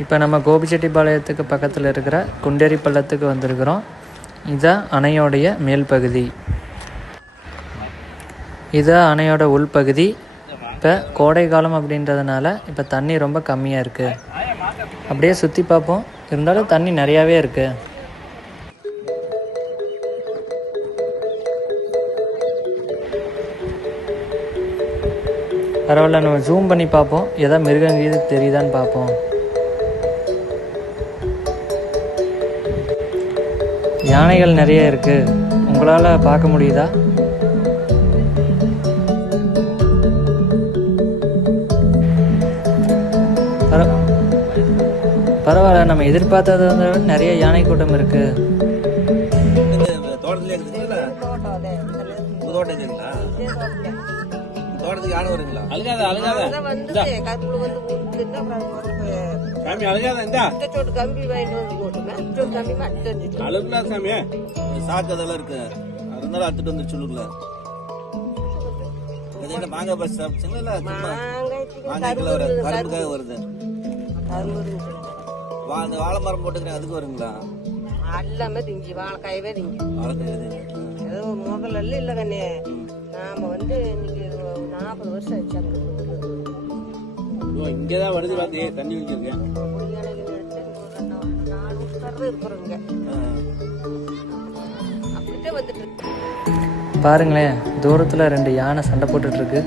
இப்போ நம்ம கோபிச்செட்டிப்பாளையத்துக்கு பக்கத்தில் இருக்கிற குண்டேரி பள்ளத்துக்கு வந்திருக்கிறோம். இதுதான் அணையோடைய மேல் பகுதி. இதுதான் அணையோட உள்பகுதி. இப்போ கோடை காலம் அப்படின்றதுனால இப்போ தண்ணி ரொம்ப கம்மியாக இருக்குது. அப்படியே சுற்றி பார்ப்போம். இருந்தாலும் தண்ணி நிறையாவே இருக்குது. பரவாயில்ல, நம்ம ஜூம் பண்ணி பார்ப்போம். எதாவது மிருகங்கீது தெரியுதான்னு பார்ப்போம். யானைகள் நிறைய இருக்குது. உங்களால் பார்க்க முடியுதா? பரவாயில்ல, நம்ம எதிர்பார்த்ததை வந்து நிறைய யானை கூட்டம் இருக்குது. மாங்காய் பஸ் சாப்பிட்டீங்களா? வருது. வாழை மரம் போட்டுக்கிறேன், அதுக்கு வருங்களா? எல்லாமே திங்கி வாழைக்காயவே திங்கி. ஏதோ முதல்ல இல்லை கண்ணே. நாம வந்து இன்னைக்கு 40 வருஷம் ஆச்சு. இங்கதான் வருது பாத்து தண்ணி வச்சிருக்கேன். இருக்கிறோங்க அப்படியே வந்துட்டு பாருங்களேன், தூரத்தில் 2 யானை சண்டை போட்டுட்ருக்கு.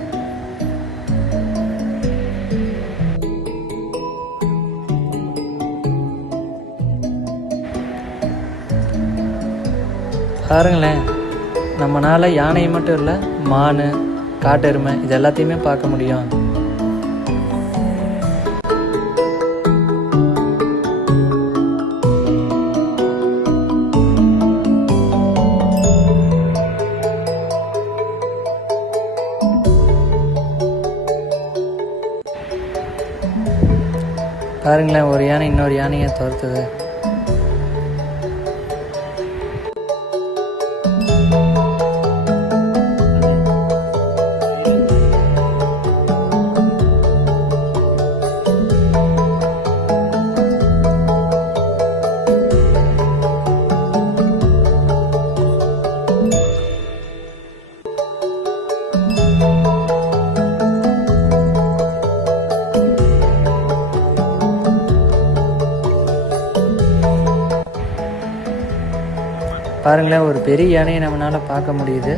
பாருங்களேன், நம்மளால் யானையை மட்டும் இல்லை, மான், காட்டெருமை இது எல்லாத்தையுமே பார்க்க முடியும். பாருங்களேன், ஒரு யானை இன்னொரு யானையை துரத்துது. பாருங்களேன், ஒரு பெரிய யானையை நம்மளால் பார்க்க முடியுது.